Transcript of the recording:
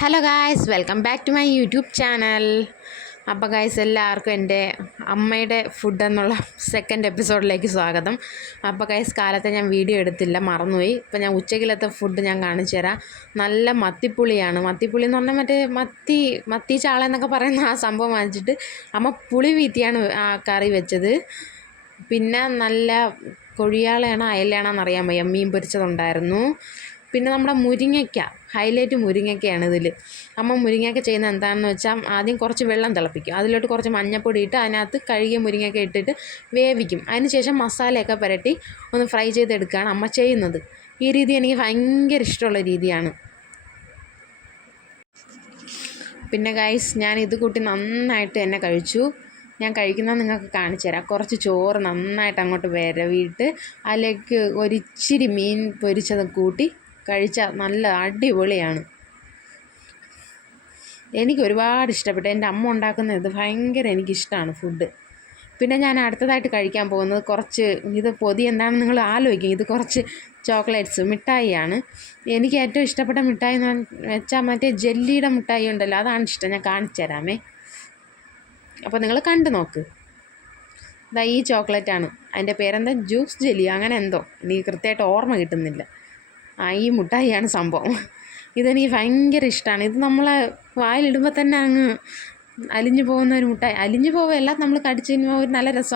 Hello guys welcome back to my YouTube channel അപ്പോൾ guys എല്ലാവർക്കും എന്റെ അമ്മയുടെ ഫുഡ് എന്നുള്ള സെക്കൻഡ് എപ്പിസോഡിലേക്ക് സ്വാഗതം. അപ്പോൾ ഗായ്സ് കാലത്തെ ഞാൻ വീഡിയോ എടുത്തില്ല മറന്നുപോയി. ഇപ്പോൾ ഞാൻ ഉച്ചക്കിലത്തെ ഫുഡ് ഞാൻ കാണിച്ചു തരാം. നല്ല മത്തിപ്പുളിയാണ്. മത്തിപ്പുളി എന്ന് പറഞ്ഞാൽ മറ്റേ മത്തി മത്തി ചാള എന്നൊക്കെ പറയുന്ന ആ സംഭവം വാങ്ങിച്ചിട്ട് അമ്മ പുളി വീത്തിയാണ് ആ കറി വെച്ചത്. പിന്നെ നല്ല കൊഴിയാളയാണോ അയലയാണോ എന്നറിയാൻ വയ്യ. മീൻ പൊരിച്ചതുണ്ടായിരുന്നു. പിന്നെ നമ്മുടെ മുരിങ്ങയ്ക്ക ഹൈലൈറ്റ് മുരിങ്ങയ്ക്കയാണ് ഇതിൽ അമ്മ മുരിങ്ങയ്ക്ക ചെയ്യുന്നത് എന്താണെന്ന് വെച്ചാൽ ആദ്യം കുറച്ച് വെള്ളം തിളപ്പിക്കും. അതിലോട്ട് കുറച്ച് മഞ്ഞപ്പൊടി ഇട്ട് അതിനകത്ത് കഴുകിയ മുരിങ്ങയ്ക്ക ഇട്ടിട്ട് വേവിക്കും. അതിനുശേഷം മസാലയൊക്കെ പുരട്ടി ഒന്ന് ഫ്രൈ ചെയ്തെടുക്കുകയാണ് അമ്മ ചെയ്യുന്നത്. ഈ രീതി എനിക്ക് ഭയങ്കര ഇഷ്ടമുള്ള രീതിയാണ്. പിന്നെ ഗൈസ് ഞാൻ ഇത് കൂട്ടി നന്നായിട്ട് തന്നെ കഴിച്ചു. ഞാൻ കഴിക്കുന്നത് നിങ്ങൾക്ക് കാണിച്ചു തരാം. കുറച്ച് ചോറ് നന്നായിട്ട് അങ്ങോട്ട് വരവിയിട്ട് അതിലേക്ക് ഒരിച്ചിരി മീൻ പൊരിച്ചത് കൂട്ടി കഴിച്ചാൽ നല്ല അടിപൊളിയാണ്. എനിക്ക് ഒരുപാട് ഇഷ്ടപ്പെട്ടു. എന്റെ അമ്മ ഉണ്ടാക്കുന്ന ഇത് ഭയങ്കര എനിക്കിഷ്ടമാണ് ഫുഡ്. പിന്നെ ഞാൻ അടുത്തതായിട്ട് കഴിക്കാൻ പോകുന്നത് കുറച്ച് ഇത് പൊതി എന്താണെന്ന് നിങ്ങൾ ആലോചിക്കും. ഇത് കുറച്ച് ചോക്ലേറ്റ്സ് മിഠായിയാണ്. എനിക്ക് ഏറ്റവും ഇഷ്ടപ്പെട്ട മിഠായി എന്ന് വെച്ചാൽ മറ്റേ ജെല്ലിയുടെ മിഠായി ഉണ്ടല്ലോ അതാണ് ഇഷ്ടം. ഞാൻ കാണിച്ചു തരാമേ. അപ്പോൾ നിങ്ങൾ കണ്ടു നോക്ക്. ഇതാ ഈ ചോക്ലേറ്റാണ്. അതിന്റെ പേരെന്താ? Juice jelly. അങ്ങനെ എന്തോ. എനിക്ക് കൃത്യമായിട്ട് ഓർമ്മ കിട്ടുന്നില്ല. ഈ മുട്ടായിയാണ് സംഭവം. ഇതെനിക്ക് ഭയങ്കര ഇഷ്ടമാണ് ഇത് നമ്മൾ വായിലിടുമ്പോൾ തന്നെ അങ്ങ് അലിഞ്ഞു പോകുന്ന ഒരു മുട്ടായി. അലിഞ്ഞു പോവുകയല്ല നമ്മൾ കടിച്ചു കഴിഞ്ഞാൽ ഒരു നല്ല രസം.